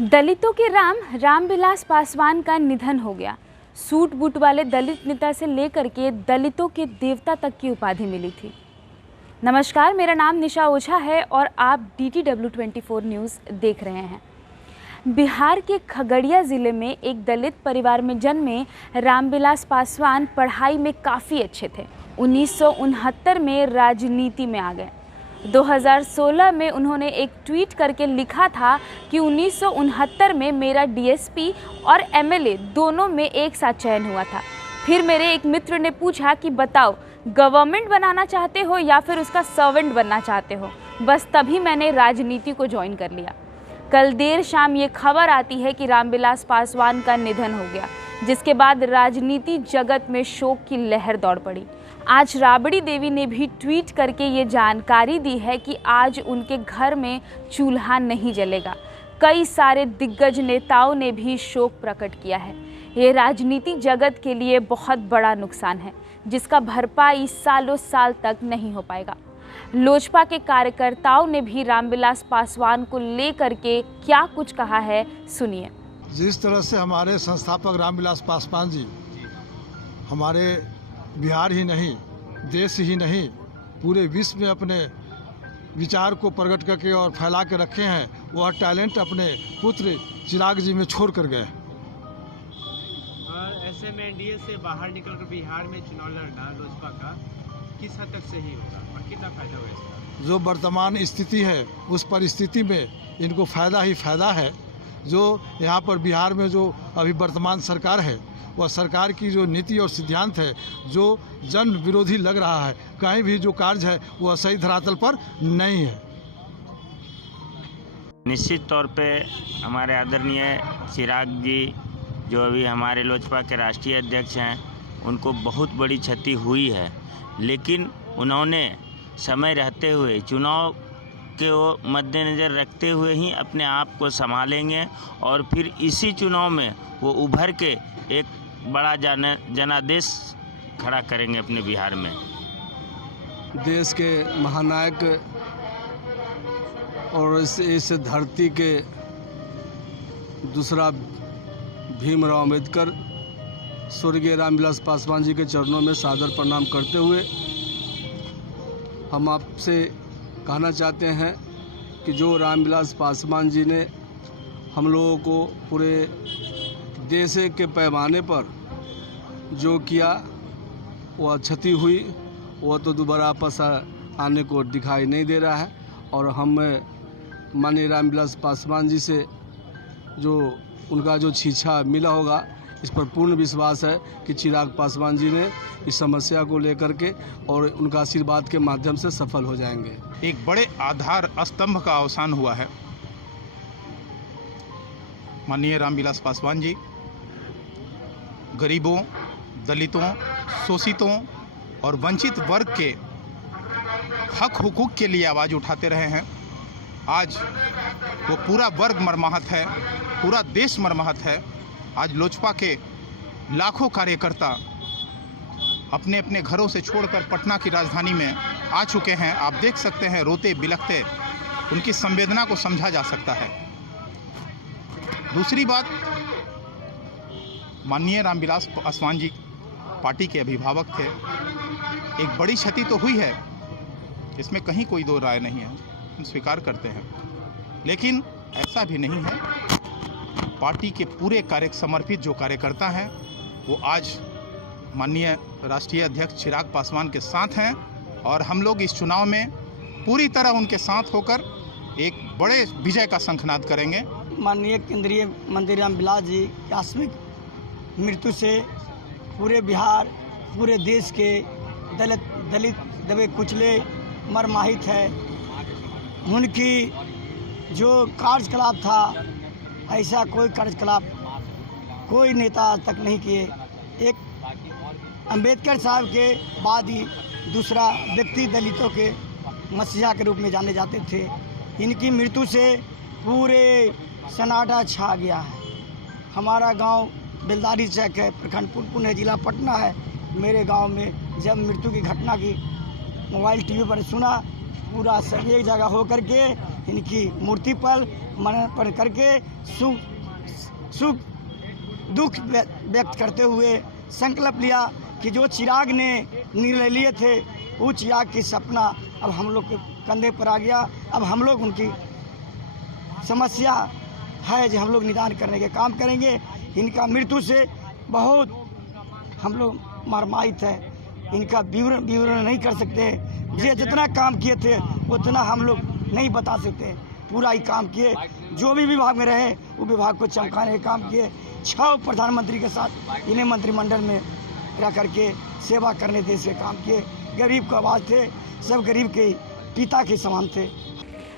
दलितों के रामविलास पासवान का निधन हो गया। सूट बूट वाले दलित नेता से लेकर के दलितों के देवता तक की उपाधि मिली थी। नमस्कार, मेरा नाम निशा ओझा है और आप DTW 24 न्यूज़ देख रहे हैं। बिहार के खगड़िया ज़िले में एक दलित परिवार में जन्मे रामविलास पासवान पढ़ाई में काफ़ी अच्छे थे। 1969 में राजनीति में आ गए। 2016 में उन्होंने एक ट्वीट करके लिखा था कि 1969 में मेरा DSP और MLA दोनों में एक साथ चयन हुआ था। फिर मेरे एक मित्र ने पूछा कि बताओ, गवर्नमेंट बनाना चाहते हो या फिर उसका सर्वेंट बनना चाहते हो। बस तभी मैंने राजनीति को ज्वाइन कर लिया। कल देर शाम ये खबर आती है कि रामविलास पासवान का निधन हो गया, जिसके बाद राजनीति जगत में शोक की लहर दौड़ पड़ी। आज राबड़ी देवी ने भी ट्वीट करके ये जानकारी दी है कि आज उनके घर में चूल्हा नहीं जलेगा। कई सारे दिग्गज नेताओं ने भी शोक प्रकट किया है। ये राजनीति जगत के लिए बहुत बड़ा नुकसान है, जिसका भरपाई सालों साल तक नहीं हो पाएगा। लोजपा के कार्यकर्ताओं ने भी रामविलास पासवान को लेकर के क्या कुछ कहा है, सुनिए। जिस तरह से हमारे संस्थापक रामविलास पासवान जी हमारे बिहार ही नहीं, देश ही नहीं, पूरे विश्व में अपने विचार को प्रकट करके और फैला के रखे हैं, वह टैलेंट अपने पुत्र चिराग जी में छोड़ कर गए। और ऐसे में एनडीए से बाहर निकलकर बिहार में चुनाव लड़ना लोजपा का किस हद तक सही होगा और कितना फायदा होगा इसका? जो वर्तमान स्थिति है उस परिस्थिति में इनको फ़ायदा ही फ़ायदा है। जो यहाँ पर बिहार में जो अभी वर्तमान सरकार है, वह सरकार की जो नीति और सिद्धांत है जो जन विरोधी लग रहा है, कहीं भी जो कार्य है वह सही धरातल पर नहीं है। निश्चित तौर पे हमारे आदरणीय चिराग जी जो अभी हमारे लोजपा के राष्ट्रीय अध्यक्ष हैं, उनको बहुत बड़ी क्षति हुई है, लेकिन उन्होंने समय रहते हुए चुनाव के मद्देनज़र रखते हुए ही अपने आप को संभालेंगे और फिर इसी चुनाव में वो उभर के एक बड़ा जनादेश खड़ा करेंगे अपने बिहार में। देश के महानायक और इस धरती के दूसरा भीमराव अम्बेडकर स्वर्गीय रामविलास पासवान जी के चरणों में सादर प्रणाम करते हुए हम आपसे कहना चाहते हैं कि जो रामविलास पासवान जी ने हम लोगों को पूरे देश के पैमाने पर जो किया, वह क्षति हुई, वह तो दोबारा वापस आने को दिखाई नहीं दे रहा है। और हम माननीय रामविलास पासवान जी से जो उनका जो शिक्षा मिला होगा, इस पर पूर्ण विश्वास है कि चिराग पासवान जी ने इस समस्या को लेकर के और उनका आशीर्वाद के माध्यम से सफल हो जाएंगे। एक बड़े आधार स्तंभ का अवसान हुआ है। माननीय रामविलास पासवान जी गरीबों, दलितों, शोषितों और वंचित वर्ग के हक हुकूक के लिए आवाज़ उठाते रहे हैं। आज वो पूरा वर्ग मर्माहत है, पूरा देश मर्माहत है। आज लोजपा के लाखों कार्यकर्ता अपने अपने घरों से छोड़कर पटना की राजधानी में आ चुके हैं। आप देख सकते हैं, रोते बिलखते, उनकी संवेदना को समझा जा सकता है। दूसरी बात, माननीय रामविलास पासवान जी पार्टी के अभिभावक थे। एक बड़ी क्षति तो हुई है, इसमें कहीं कोई दो राय नहीं है, हम स्वीकार करते हैं, लेकिन ऐसा भी नहीं है। पार्टी के पूरे समर्पित जो कार्यकर्ता हैं, वो आज माननीय राष्ट्रीय अध्यक्ष चिराग पासवान के साथ हैं और हम लोग इस चुनाव में पूरी तरह उनके साथ होकर एक बड़े विजय का शंखनाद करेंगे। माननीय केंद्रीय मंत्री रामविलास जी की आकस्मिक मृत्यु से पूरे बिहार, पूरे देश के दलित दबे कुचले मर्माहित है। उनकी जो कार्यकलाप था, ऐसा कोई कार्यकलाप कोई नेता आज तक नहीं किए। एक अंबेडकर साहब के बाद ही दूसरा व्यक्ति दलितों के मसीहा के रूप में जाने जाते थे। इनकी मृत्यु से पूरे सन्नाटा छा गया है। हमारा गांव बेलदारी चौक है, प्रखंड पुनपुन है, जिला पटना है। मेरे गांव में जब मृत्यु की घटना की मोबाइल टीवी पर सुना, पूरा सब एक जगह हो करके इनकी मूर्ति पर मनन करके सुख दुख व्यक्त करते हुए संकल्प लिया कि जो चिराग ने निर्णय लिए थे वो चिराग की सपना अब हम लोग के कंधे पर आ गया। अब हम लोग उनकी समस्या है जो हम लोग निदान करने के काम करेंगे। इनका मृत्यु से बहुत हम लोग मर्माहित है, इनका विवरण नहीं कर सकते। ये जितना काम किए थे उतना हम लोग नहीं बता सकते, पूरा ही काम किए। जो भी विभाग में रहे वो विभाग को चमकाने के काम किए। 6 प्रधानमंत्री के साथ इन्हें मंत्रिमंडल में रह करके सेवा करने देश के काम किए। गरीब को आवाज़ थे, सब गरीब के पिता के समान थे।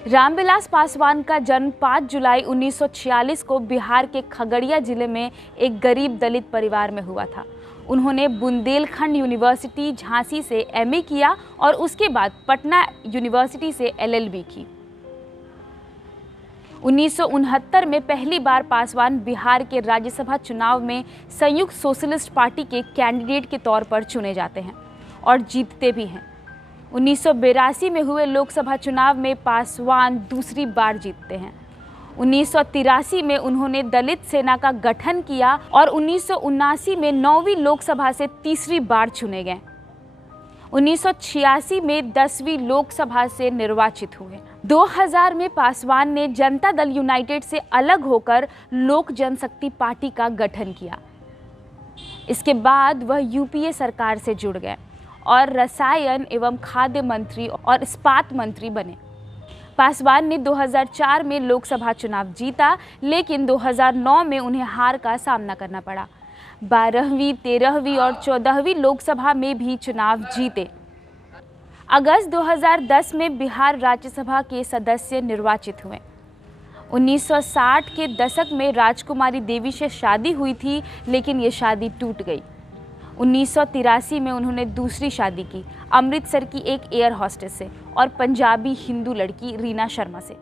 रामविलास पासवान का जन्म 5 जुलाई 1946 को बिहार के खगड़िया जिले में एक गरीब दलित परिवार में हुआ था। उन्होंने बुंदेलखंड यूनिवर्सिटी झांसी से एमए किया और उसके बाद पटना यूनिवर्सिटी से एलएलबी की। 1969 में पहली बार पासवान बिहार के राज्यसभा चुनाव में संयुक्त सोशलिस्ट पार्टी के कैंडिडेट के तौर पर चुने जाते हैं और जीतते भी हैं। 1982 में हुए लोकसभा चुनाव में पासवान दूसरी बार जीतते हैं। 1983 में उन्होंने दलित सेना का गठन किया और 1979 में 9वीं लोकसभा से तीसरी बार चुने गए। 1986 में 10वीं लोकसभा से निर्वाचित हुए। 2000 में पासवान ने जनता दल यूनाइटेड से अलग होकर लोक जनशक्ति पार्टी का गठन किया। इसके बाद वह यूपीए सरकार से जुड़ गए और रसायन एवं खाद्य मंत्री और इस्पात मंत्री बने। पासवान ने 2004 में लोकसभा चुनाव जीता, लेकिन 2009 में उन्हें हार का सामना करना पड़ा। 12वीं, 13वीं और 14वीं लोकसभा में भी चुनाव जीते। अगस्त 2010 में बिहार राज्यसभा के सदस्य निर्वाचित हुए। 1960 के दशक में राजकुमारी देवी से शादी हुई थी, लेकिन ये शादी टूट गई। 1983 में उन्होंने दूसरी शादी की, अमृतसर की एक एयर होस्टेस से और पंजाबी हिंदू लड़की रीना शर्मा से।